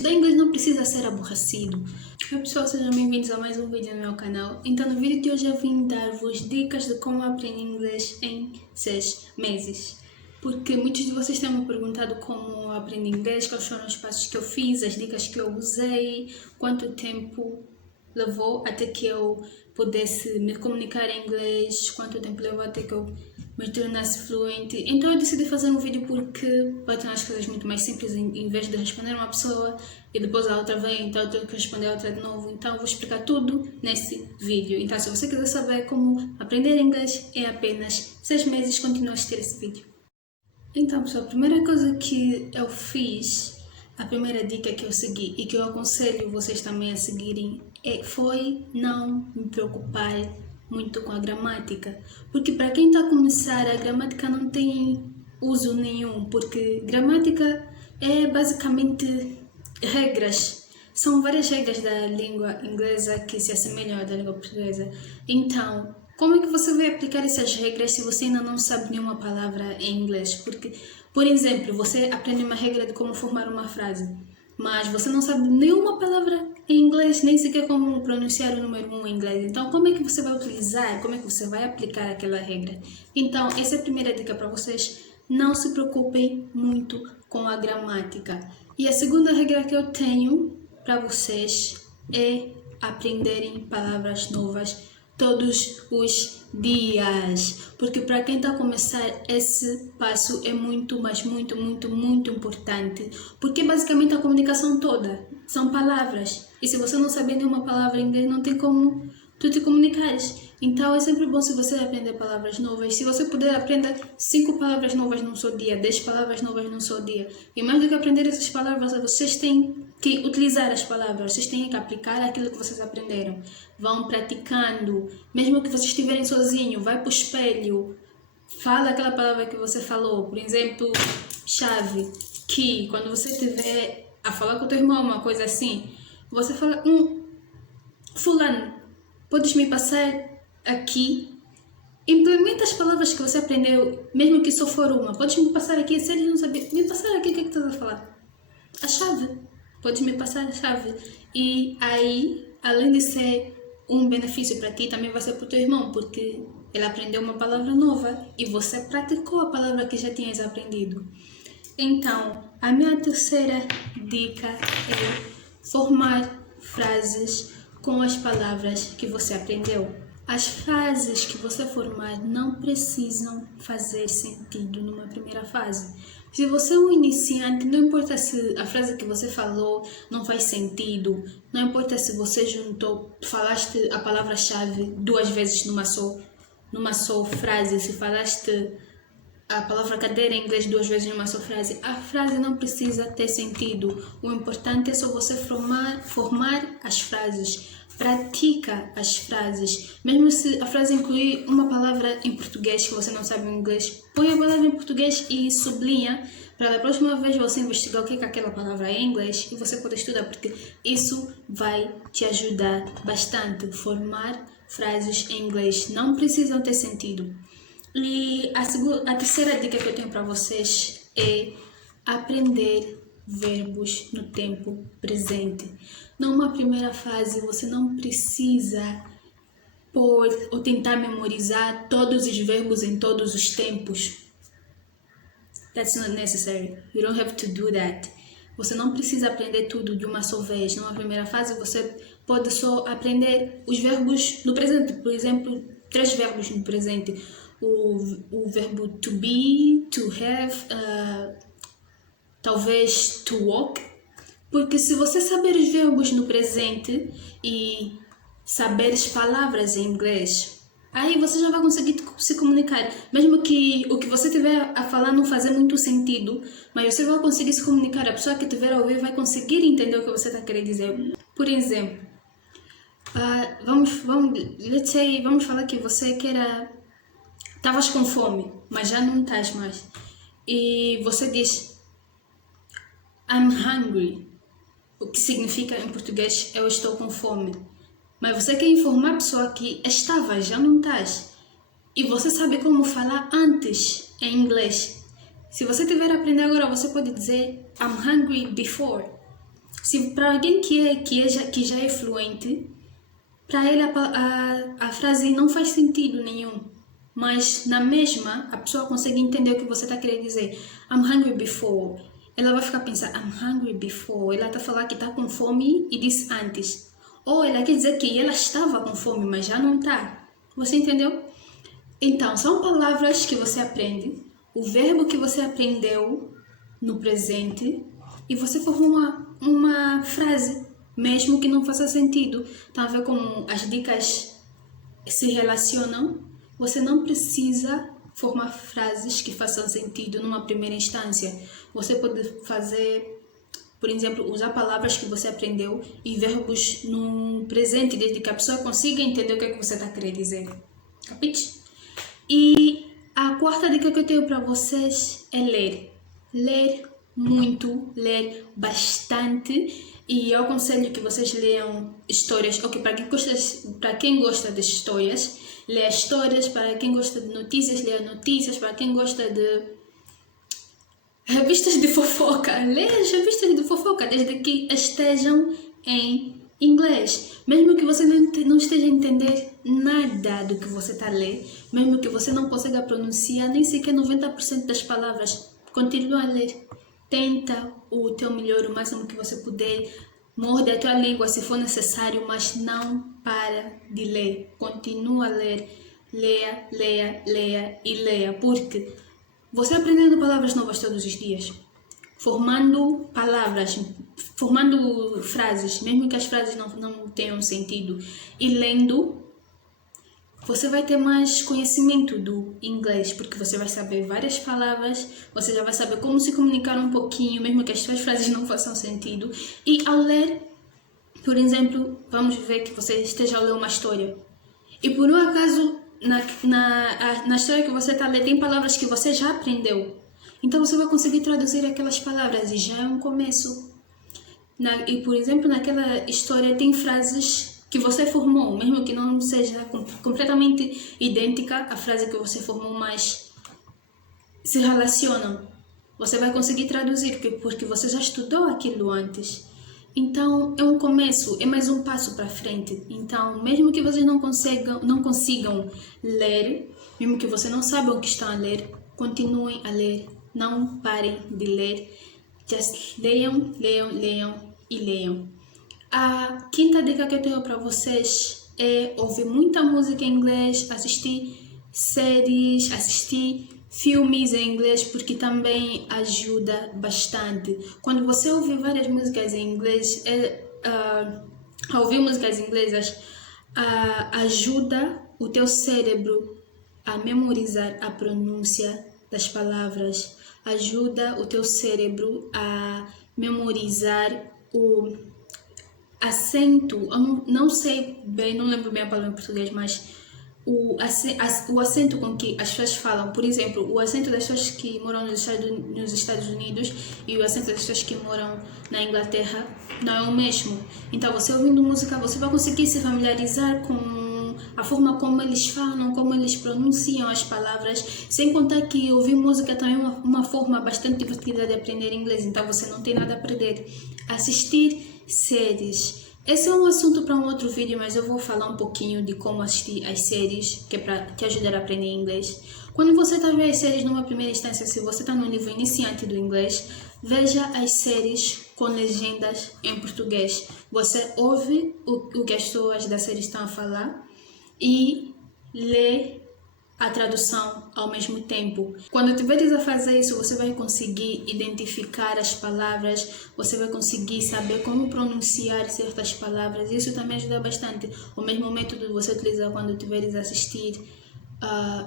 Estudar inglês não precisa ser aborrecido. Oi pessoal, sejam bem-vindos a mais um vídeo no meu canal. Então no vídeo de hoje eu vim dar-vos dicas de como aprender inglês em 6 meses. Porque muitos de vocês têm me perguntado como eu aprendi inglês, quais foram os passos que eu fiz, as dicas que eu usei, quanto tempo levou até que eu pudesse me comunicar em inglês, quanto tempo levou até que eu me tornasse fluente. Então eu decidi fazer um vídeo porque vai tornar as coisas muito mais simples em vez de responder uma pessoa e depois a outra vem, então eu tenho que responder a outra de novo. Então eu vou explicar tudo nesse vídeo. Então se você quiser saber como aprender inglês em apenas 6 meses, continue a assistir esse vídeo. Então pessoal, a primeira coisa que eu fiz, a primeira dica que eu segui e que eu aconselho vocês também a seguirem foi não me preocupar muito com a gramática, porque para quem está a começar a gramática não tem uso nenhum, porque gramática é basicamente regras, são várias regras da língua inglesa que se assemelham à da língua portuguesa. Então, como é que você vai aplicar essas regras se você ainda não sabe nenhuma palavra em inglês? Porque, por exemplo, você aprende uma regra de como formar uma frase, mas você não sabe nenhuma palavra em inglês, nem sequer como pronunciar o número 1 em inglês. Então, como é que você vai utilizar, como é que você vai aplicar aquela regra? Então, essa é a primeira dica para vocês. Não se preocupem muito com a gramática. E a segunda regra que eu tenho para vocês é aprenderem palavras novas todos os dias, porque para quem está a começar esse passo é muito importante, porque basicamente a comunicação toda são palavras, e se você não sabe nenhuma palavra em inglês não tem como tu te comunicares. Então é sempre bom se você aprender palavras novas. Se você puder, aprenda 5 palavras novas num só dia, 10 palavras novas num só dia. E mais do que aprender essas palavras, vocês têm que utilizar as palavras, vocês têm que aplicar aquilo que vocês aprenderam. Vão praticando, mesmo que vocês estiverem sozinhos, vai para o espelho, fala aquela palavra que você falou. Por exemplo, chave, key. Quando você estiver a falar com o teu irmão, uma coisa assim, você fala, fulano, podes me passar aqui? Implementa as palavras que você aprendeu, mesmo que só for uma. Podes me passar aqui, se ele não saber, me passar aqui, o que é que estás a falar? A chave. Podes me passar a chave. E aí, além de ser um benefício para ti, também vai ser para o teu irmão, porque ele aprendeu uma palavra nova e você praticou a palavra que já tinhas aprendido. Então, a minha terceira dica é formar frases com as palavras que você aprendeu. As frases que você formar não precisam fazer sentido numa primeira fase. Se você é um iniciante, não importa se a frase que você falou não faz sentido, não importa se você falaste a palavra-chave 2 vezes numa só frase, se falaste a palavra cadeira em inglês 2 vezes numa só frase, a frase não precisa ter sentido. O importante é só você formar as frases. Pratica as frases. Mesmo se a frase incluir uma palavra em português que você não sabe em inglês, põe a palavra em português e sublinha para da próxima vez você investigar o que é aquela palavra em inglês e você poder estudar, porque isso vai te ajudar bastante. Formar frases em inglês não precisam ter sentido. E a terceira dica que eu tenho para vocês é aprender verbos no tempo presente. Numa primeira fase, você não precisa pôr ou tentar memorizar todos os verbos em todos os tempos. That's not necessary. You don't have to do that. Você não precisa aprender tudo de uma só vez. Numa primeira fase, você pode só aprender os verbos no presente. Por exemplo, 3 verbos no presente. O verbo to be, to have, talvez to walk. Porque se você saber os verbos no presente e saber as palavras em inglês, aí você já vai conseguir se comunicar. Mesmo que o que você estiver a falar não fazer muito sentido, mas você vai conseguir se comunicar. A pessoa que estiver a ouvir vai conseguir entender o que você está querendo dizer. Por exemplo, vamos falar que você estavas com fome, mas já não estás mais. E você diz, I'm hungry. O que significa em português, eu estou com fome. Mas você quer informar a pessoa que estava, já não estás. E você sabe como falar antes em inglês. Se você estiver aprendendo agora, você pode dizer I'm hungry before. Se para alguém que já é fluente, para ele a frase não faz sentido nenhum. Mas na mesma, a pessoa consegue entender o que você está querendo dizer. I'm hungry before. Ela vai ficar pensando, I'm hungry before. Ela está falando que está com fome e disse antes. Ou ela quer dizer que ela estava com fome, mas já não está. Você entendeu? Então, são palavras que você aprende, o verbo que você aprendeu no presente, e você forma uma frase, mesmo que não faça sentido. Tá a ver como as dicas se relacionam? Você não precisa formar frases que façam sentido numa primeira instância. Você pode fazer, por exemplo, usar palavras que você aprendeu e verbos no presente, desde que a pessoa consiga entender o que é que você está querendo dizer. Capite? E a quarta dica que eu tenho para vocês é ler. Ler muito, ler bastante. E eu aconselho que vocês leiam histórias, ou que para quem gosta de histórias, leia histórias, para quem gosta de notícias, leia notícias, para quem gosta de revistas de fofoca, leia as revistas de fofoca, desde que estejam em inglês. Mesmo que você não esteja a entender nada do que você está a ler, mesmo que você não consiga pronunciar nem sequer 90% das palavras, continua a ler. Tenta o teu melhor, o máximo que você puder. Morde a tua língua se for necessário, mas não para de ler. Continua a ler. Leia, leia, leia e leia. Porque você aprendendo palavras novas todos os dias, formando palavras, formando frases, mesmo que as frases não tenham sentido, e lendo, você vai ter mais conhecimento do inglês, porque você vai saber várias palavras, você já vai saber como se comunicar um pouquinho, mesmo que as suas frases não façam sentido. E ao ler, por exemplo, vamos ver que você esteja a ler uma história. E por um acaso, na história que você está a ler, tem palavras que você já aprendeu. Então você vai conseguir traduzir aquelas palavras e já é um começo. E por exemplo, naquela história tem frases que você formou, mesmo que não seja completamente idêntica à frase que você formou, mas se relacionam. Você vai conseguir traduzir, porque você já estudou aquilo antes. Então, é um começo, é mais um passo para frente. Então, mesmo que vocês não consigam ler, mesmo que você não saibam o que estão a ler, continuem a ler, não parem de ler. Just leiam, leiam, leiam e leiam. A quinta dica que eu tenho para vocês é ouvir muita música em inglês, assistir séries, assistir filmes em inglês, porque também ajuda bastante. Quando você ouve várias músicas em inglês, ouvir músicas inglesas ajuda o teu cérebro a memorizar a pronúncia das palavras, ajuda o teu cérebro a memorizar o acento, eu não sei bem, não lembro bem a palavra em português, mas o acento com que as pessoas falam. Por exemplo, o acento das pessoas que moram nos Estados Unidos e o acento das pessoas que moram na Inglaterra não é o mesmo. Então, você ouvindo música, você vai conseguir se familiarizar com a forma como eles falam, como eles pronunciam as palavras, sem contar que ouvir música também é uma forma bastante divertida de aprender inglês, então você não tem nada a perder. Assistir séries. Esse é um assunto para um outro vídeo, mas eu vou falar um pouquinho de como assistir as séries, que é para te ajudar a aprender inglês. Quando você está vendo as séries numa primeira instância, se você está no nível iniciante do inglês, veja as séries com legendas em português. Você ouve o que as pessoas da série estão a falar e lê a tradução ao mesmo tempo. Quando tiveres a fazer isso, você vai conseguir identificar as palavras, você vai conseguir saber como pronunciar certas palavras. Isso também ajuda bastante. O mesmo método você utiliza quando tiveres a assistir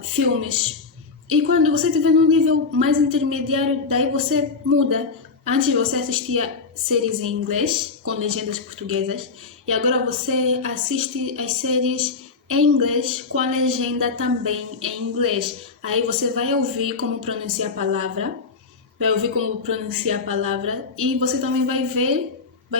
filmes. E quando você estiver num nível mais intermediário, daí você muda. Antes você assistia séries em inglês, com legendas portuguesas, e agora você assiste as séries em inglês com a legenda também em inglês. Aí você vai ouvir como pronunciar a palavra, e você também vai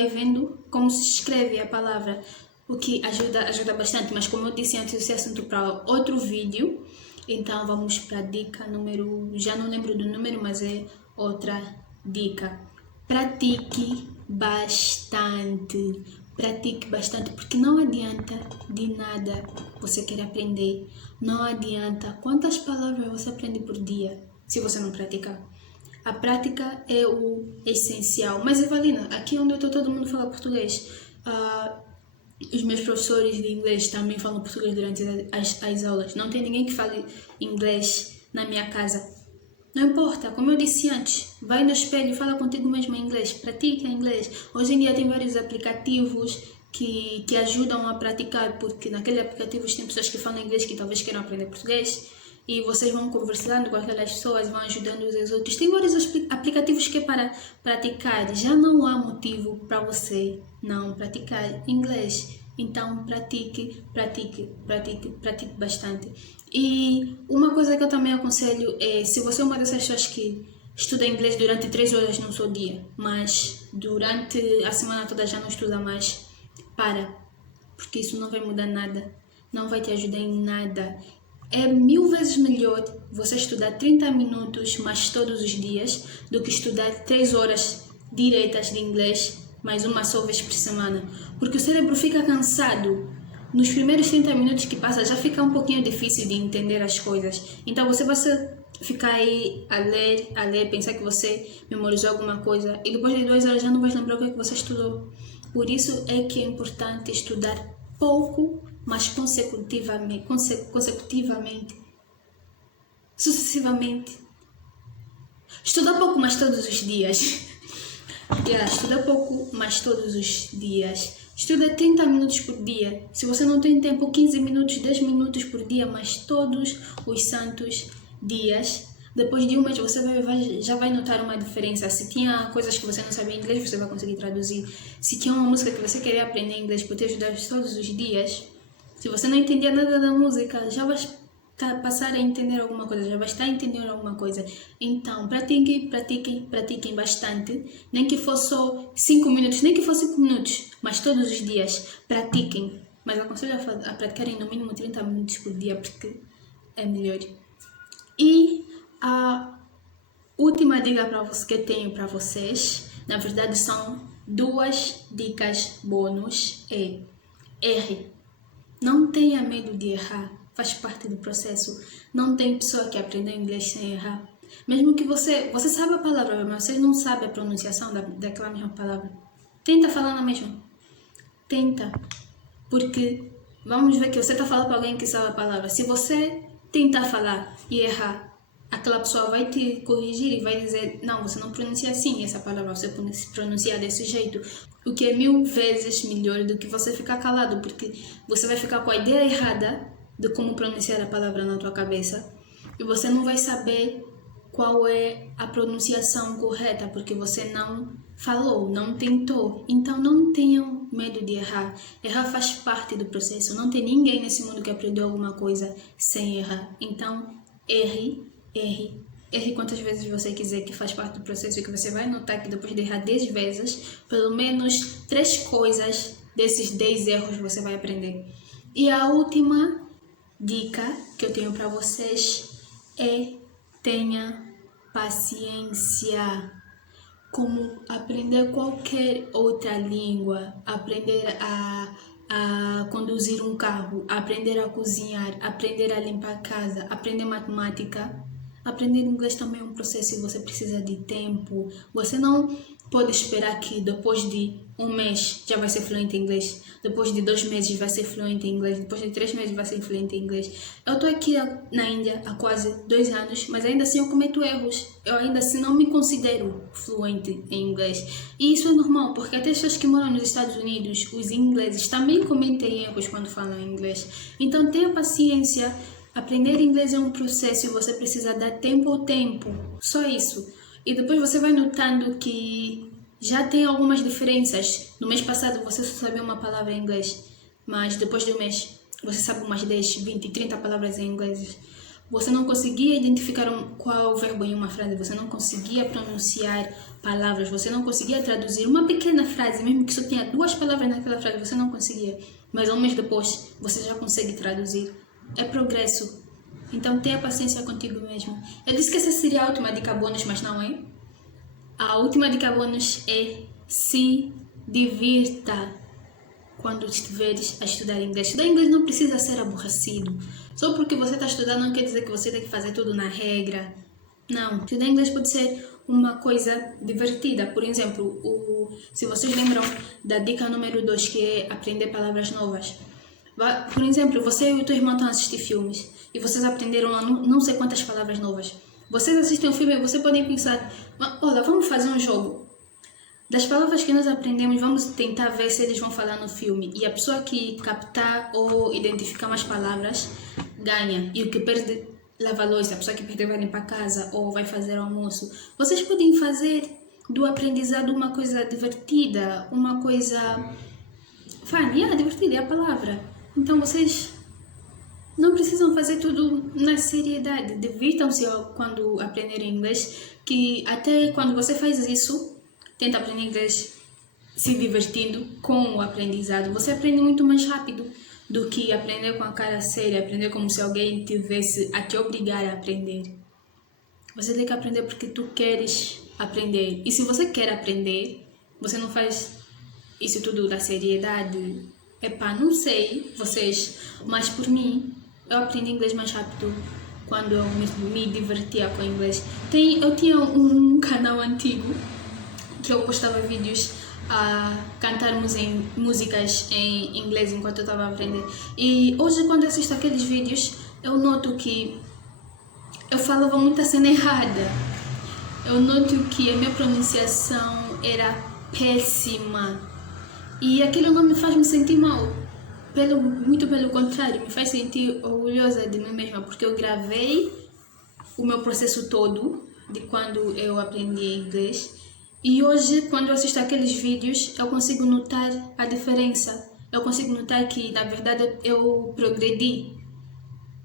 vendo como se escreve a palavra, o que ajuda bastante. Mas como eu disse antes, esse assunto para outro vídeo. Então vamos para a dica número, já não lembro do número, mas é outra dica. Pratique bastante. Pratique bastante, porque não adianta de nada você querer aprender. Não adianta quantas palavras você aprende por dia se você não praticar. A prática é o essencial. Mas, Evalina, aqui onde eu estou todo mundo fala português. Os meus professores de inglês também falam português durante as aulas. Não tem ninguém que fale inglês na minha casa. Não importa, como eu disse antes, vai no espelho e fala contigo mesmo em inglês, pratica inglês. Hoje em dia tem vários aplicativos que te ajudam a praticar, porque naqueles aplicativos tem pessoas que falam inglês que talvez queiram aprender português, e vocês vão conversando com aquelas pessoas, vão ajudando uns aos outros. Tem vários aplicativos que é para praticar, já não há motivo para você não praticar inglês. Então pratique bastante. E uma coisa que eu também aconselho é, se você é uma dessas pessoas que estuda inglês durante 3 horas no seu dia, mas durante a semana toda já não estuda mais, porque isso não vai mudar nada, não vai te ajudar em nada. É 1000 vezes melhor você estudar 30 minutos mais todos os dias do que estudar 3 horas diretas de inglês, mais uma só vez por semana. Porque o cérebro fica cansado. Nos primeiros 30 minutos que passa já fica um pouquinho difícil de entender as coisas. Então você vai ficar aí a ler, pensar que você memorizou alguma coisa e depois de 2 horas já não vai lembrar o que é que você estudou. Por isso é que é importante estudar pouco, mas consecutivamente, sucessivamente. Estuda pouco, mas todos os dias. Estuda pouco, mas todos os dias. Estuda 30 minutos por dia. Se você não tem tempo, 15 minutos, 10 minutos por dia, mas todos os santos dias. Depois de um mês você já vai notar uma diferença. Se tinha coisas que você não sabia em inglês, você vai conseguir traduzir. Se tinha uma música que você queria aprender em inglês por te ajudar todos os dias, se você não entendia nada da música, já vai passar a entender alguma coisa, já vai estar entendendo alguma coisa. Então, pratiquem bastante. Nem que fosse só 5 minutos, nem que fosse 5 minutos, mas todos os dias, pratiquem. Mas eu aconselho a praticarem no mínimo 30 minutos por dia, porque é melhor. E a última dica que eu tenho para vocês, na verdade são 2 dicas bônus, erre. Não tenha medo de errar, faz parte do processo. Não tem pessoa que aprendeu inglês sem errar. Mesmo que você sabe a palavra, mas você não sabe a pronunciação daquela mesma palavra. Tenta falar na mesma. Tenta. Porque vamos ver que você está falando para alguém que sabe a palavra. Se você tentar falar e errar, aquela pessoa vai te corrigir e vai dizer, não, você não pronuncia assim essa palavra, você pronuncia desse jeito. O que é 1000 vezes melhor do que você ficar calado, porque você vai ficar com a ideia errada de como pronunciar a palavra na tua cabeça e você não vai saber qual é a pronunciação correta, porque você não falou, não tentou. Então não tenham medo de errar. Errar faz parte do processo. Não tem ninguém nesse mundo que aprendeu alguma coisa sem errar. Então erre quantas vezes você quiser, que faz parte do processo, e que você vai notar que depois de errar 10 vezes, pelo menos 3 coisas desses 10 erros você vai aprender. E a última dica que eu tenho para vocês é: tenha paciência. Como aprender qualquer outra língua, aprender a conduzir um carro, aprender a cozinhar, aprender a limpar a casa, aprender matemática. Aprender inglês também é um processo e você precisa de tempo. Você não pode esperar que depois de 1 mês já vai ser fluente em inglês. Depois de 2 meses vai ser fluente em inglês. Depois de 3 meses vai ser fluente em inglês. Eu estou aqui na Índia há quase 2 anos, mas ainda assim eu cometo erros. Eu ainda assim não me considero fluente em inglês. E isso é normal, porque até as pessoas que moram nos Estados Unidos, os ingleses, também cometem erros quando falam inglês. Então tenha paciência. Aprender inglês é um processo e você precisa dar tempo ao tempo, só isso. E depois você vai notando que já tem algumas diferenças. No mês passado você só sabia uma palavra em inglês, mas depois de um mês você sabe umas 10, 20, 30 palavras em inglês. Você não conseguia identificar qual é o verbo em uma frase, você não conseguia pronunciar palavras, você não conseguia traduzir uma pequena frase, mesmo que só tinha 2 palavras naquela frase, você não conseguia. Mas 1 mês depois você já consegue traduzir. É progresso. Então tenha paciência contigo mesmo. Eu disse que essa seria a última dica bônus, mas não é. A última dica bônus é: se divirta quando estiveres a estudar inglês. Estudar inglês não precisa ser aborrecido. Só porque você está estudando não quer dizer que você tem que fazer tudo na regra. Não. Estudar inglês pode ser uma coisa divertida. Por exemplo, se vocês lembram da dica número 2, que é aprender palavras novas. Por exemplo, você e o teu irmão estão a assistir filmes e vocês aprenderam lá não sei quantas palavras novas. Vocês assistem um filme e vocês podem pensar, olha, vamos fazer um jogo. Das palavras que nós aprendemos, vamos tentar ver se eles vão falar no filme. E a pessoa que captar ou identificar mais palavras ganha. E o que perde, lava a louça. A pessoa que perder vai limpar a casa ou vai fazer almoço. Vocês podem fazer do aprendizado uma coisa divertida, uma coisa funny. Divertida é a palavra. Então vocês não precisam fazer tudo na seriedade. Divirtam-se quando aprenderem inglês, que até quando você faz isso, tenta aprender inglês se divertindo com o aprendizado. Você aprende muito mais rápido do que aprender com a cara séria, aprender como se alguém tivesse a te obrigar a aprender. Você tem que aprender porque tu queres aprender. E se você quer aprender, você não faz isso tudo da seriedade. Não sei vocês, mas por mim, eu aprendi inglês mais rápido quando eu me divertia com inglês. Eu tinha um canal antigo que eu postava vídeos a cantarmos em músicas em inglês enquanto eu estava a aprender. E hoje, quando eu assisto aqueles vídeos, eu noto que eu falava muita cena errada. Eu noto que a minha pronunciação era péssima. E aquilo não me faz me sentir mal. Muito pelo contrário, me faz sentir orgulhosa de mim mesma, porque eu gravei o meu processo todo de quando eu aprendi inglês. E hoje, quando eu assisto aqueles vídeos, eu consigo notar a diferença. Eu consigo notar que, na verdade, eu progredi.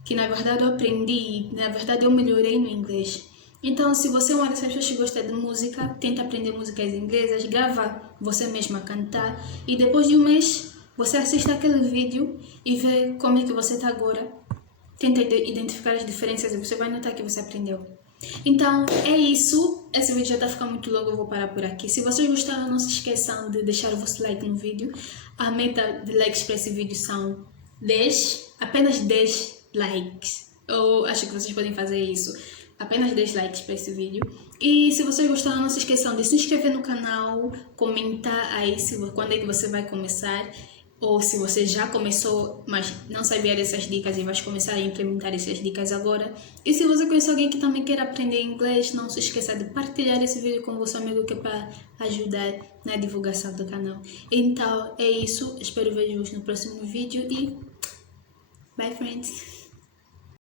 Que, na verdade, eu aprendi. Na verdade, eu melhorei no inglês. Então, se você é uma dessas pessoas que gosta de música, tenta aprender músicas inglesas, grava você mesma a cantar. E depois de um mês, você assiste aquele vídeo e vê como é que você está agora. Tenta identificar as diferenças e você vai notar que você aprendeu. Então, é isso. Esse vídeo já está ficando muito longo, eu vou parar por aqui. Se vocês gostaram, não se esqueçam de deixar o vosso like no vídeo. A meta de likes para esse vídeo são 10, apenas 10 likes. Eu acho que vocês podem fazer isso. Apenas 10 likes para esse vídeo. E se vocês gostaram, não se esqueçam de se inscrever no canal, comentar aí quando é que você vai começar. Ou se você já começou, mas não sabia dessas dicas e vai começar a implementar essas dicas agora. E se você conhece alguém que também quer aprender inglês, não se esqueça de partilhar esse vídeo com o seu amigo, que é para ajudar na divulgação do canal. Então é isso, espero ver-vos no próximo vídeo e bye friends!